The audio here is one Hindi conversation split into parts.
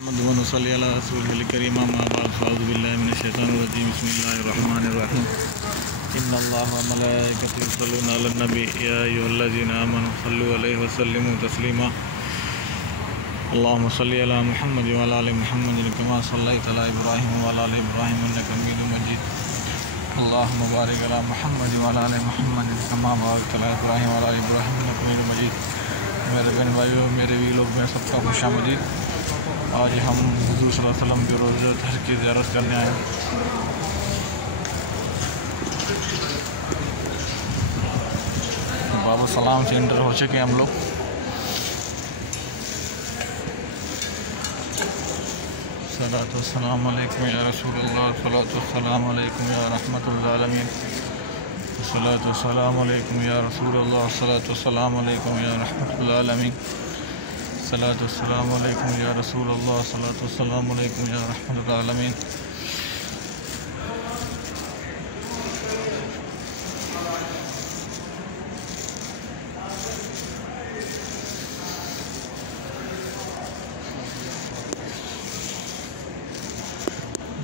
मदवनसल्ली अला रसूलिल करीम अम्मा बाद फ़अऊज़ु बिल्लाहि मिनश शैतानिर रजीम बिस्मिल्लाहिर रहमानिर रहीम इन्नल्लाहा व मलाइकतहु युसल्लूना अलन नबी या अय्युहल्लज़ीना आमनू सल्लु अलैहि व सल्लिमू तस्लीमा अल्लाहुम्मा सल्लि अला मुहम्मद व अला आलि मुहम्मद कमा सल्लैता अला इब्राहीम व अला आलि इब्राहीम इन्नका हमीदुम मजीद अल्लाहुम्मा बारिक अला मुहम्मद व अला आलि मुहम्मद कमा बारकता अला इब्राहीम व अला आलि इब्राहीम इन्नका हमीदुम मजीद। मेरे बहन भाइयों, मेरे भी लोग, मैं सबका खुशामदीद। आज हम हुज़ूर सल्लल्लाहु अलैहि वसल्लम के रोज़े घर की ज़ियारत करने आए हैं। बाबा सलाम से एंटर हो चुके हैं हम लोग। सलातो सलाम अलैकुम या रसूलल्लाह, सलातो सलाम अलैकुम या रहमतुल आलमीन, सलातो सलाम अलैकुम या रसूलल्लाह, सलातो सलाम अलैकुम या रहमतुल आलमीन, सलातो सलाम अलैकुम या रसूलल्लाह, सलातो सलाम अलैकुम या रहमतुल आलमीन।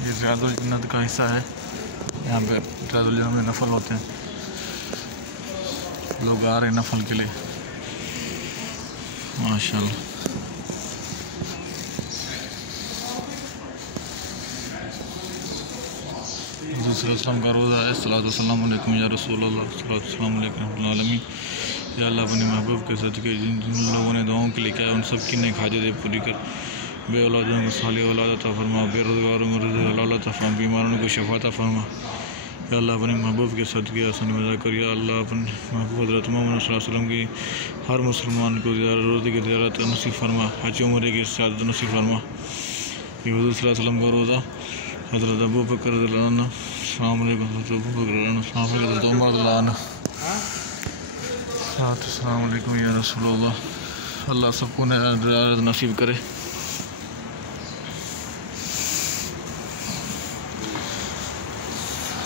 ये रियाज़ुल जन्नत का हिस्सा है। यहाँ पे रियाज़ुल जन्नत में नफल होते हैं। लोग आ रहे हैं नफल के लिए, माशाल्लाह। वसल्लम का रोज़ा है। सलातो सलाम अलैकुम या रसूलल्लाह, सलातो सलाम अलैकुम रहमतुल आलमीन। या अल्लाह अपने महबूब के सदक़े जिन लोगों ने दुआओं के लिए किया उन सब की नेक हाजतें पूरी कर, बे औलादों को साले औलाद अता फरमा, बेरोज़गारों को रिज़्क़ हलाल अता फरमा, बीमारों को शफ़ा अता फरमा। या अल्लाह अपने महबूब के सदक़े आसानी पैदा कर। या अल्लाह अपने महबूब हज़रत मोहम्मद सल्लल्लाहु अलैहि वसल्लम की हर मुसलमान को रोज़े की ज़ियारत नसीब फरमा, हज उम्रे की सआदत नसीब फरमा। ये हुज़ूर सल्लल्लाहु अलैहि वसल्लम का रोज़ा हज़रत अबू बकर रज़ियल्लाहु अन्हु, अस्सलामु अलैकुम हज़रत अबू बकर रज़ियल्लाहु अन्हु, अस्सलामु अलैकुम हज़रत उमर रज़ियल्लाहु अन्हु, अस्सलामु अलैकुम या रसूलल्लाह। अल्लाह सबको ज़ियारत नसीब करे।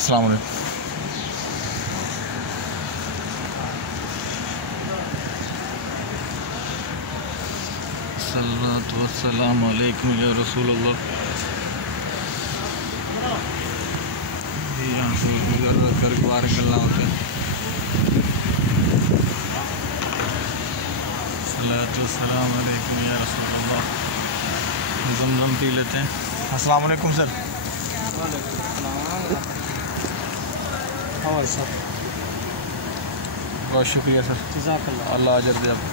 अस्सलामु अलैकुम। सल्लल्लाहु वस्सलामु अलैकुम या रसूलल्लाह। यहाँ से उधर कर बारक अल्लाह होता है। सल्लल्लाहु वस्सलामु अलैकुम या रसूलल्लाह। ज़मज़म पी लेते हैं। अस्सलामु अलैकुम सर। हाँ सर, बहुत शुक्रिया सर, जज़ाकल्लाह। अल्लाह अजर दे आपको।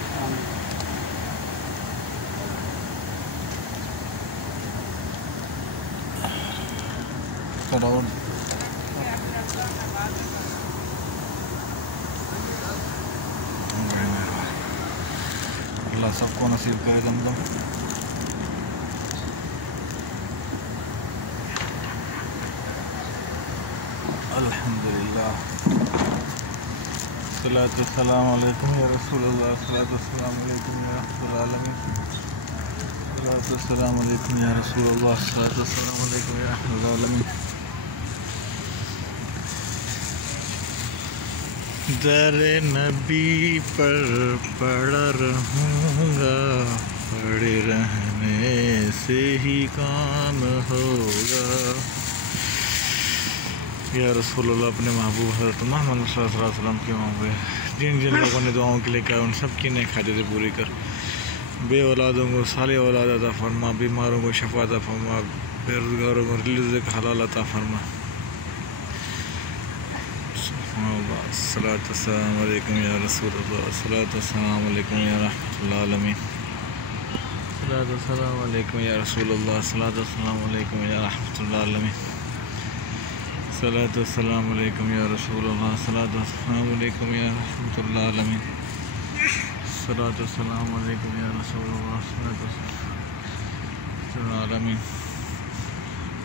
अल्लाह सबको नसीब करे ज़मज़म। अल्हम्दुलिल्लाह। सलातो सलाम अलैकुम या रसूलल्लाह, सलातो सलाम अलैकुम या रहमतुल आलमीन, सलातो सलाम अलैकुम या रसूलल्लाह, सलातो सलाम अलैकुम या रहमतुल आलमीन। दरे नबी पर पड़ा रहूँगा, पड़े रहने से ही काम होगा। या रसूलुल्लाह, अपने महबूब हज़रत मोहम्मद सल्लल्लाहु अलैहि वसल्लम के महबूब जिन जिन लोगों ने दुआओं के लिए कहा उन सब की नेक हाजतें पूरी कर, बे औलादों को साले औलाद अता फरमा, बीमारों को शफ़ा अता फरमा, बेरोज़गारों को रिज़्क़ हलाल अता फरमा। सलातो सलाम अलैकुम या रसूलल्लाह, सलातो सलाम अलैकुम या रहमतुल आलमीन, सलातो सलाम अलैकुम या रसूलल्लाह, सलातो सलाम अलैकुम या रहमतुल आलमीन, सलातो सलाम अलैकुम या रसूलल्लाह, सलातो सलाम अलैकुम या रहमतुल आलमीन, सलातो सलाम अलैकुम या रसूलल्लाह, सलातो आलमीन,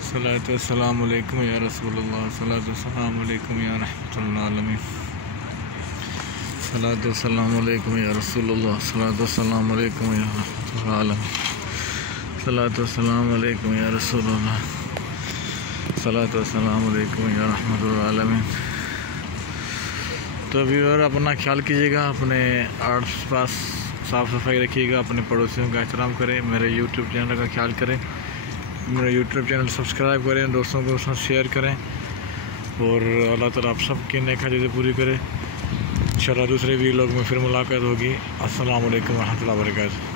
सलातो सलाम अलैकुम या रसूलल्लाह, सलातो सलाम अलैकुम या रहमतुल आलमीन, सलातो सलाम अलैकुम या रसूलल्लाह, सलातो सलाम अलैकुम या रहमतुल आलमीन, सलातो सलाम अलैकुम या रसूलल्लाह, सलातो सलाम अलैकुम या रहमतुल आलमीन। तो व्यूअर, अपना ख्याल कीजिएगा, अपने आस पास साफ़ सफाई रखिएगा, अपने पड़ोसियों का एहतराम करें, मेरे यूट्यूब चैनल का ख्याल करें, मेरा यूट्यूब चैनल सब्सक्राइब करें, दोस्तों के साथ शेयर करें और अल्लाह ताला आप सबकी नेक हाजतें पूरी करें। इंशाल्लाह दूसरे वीडियो में फिर मुलाकात होगी। अस्सलाम वालेकुम रहमतुल्लाहि व बरकातहू।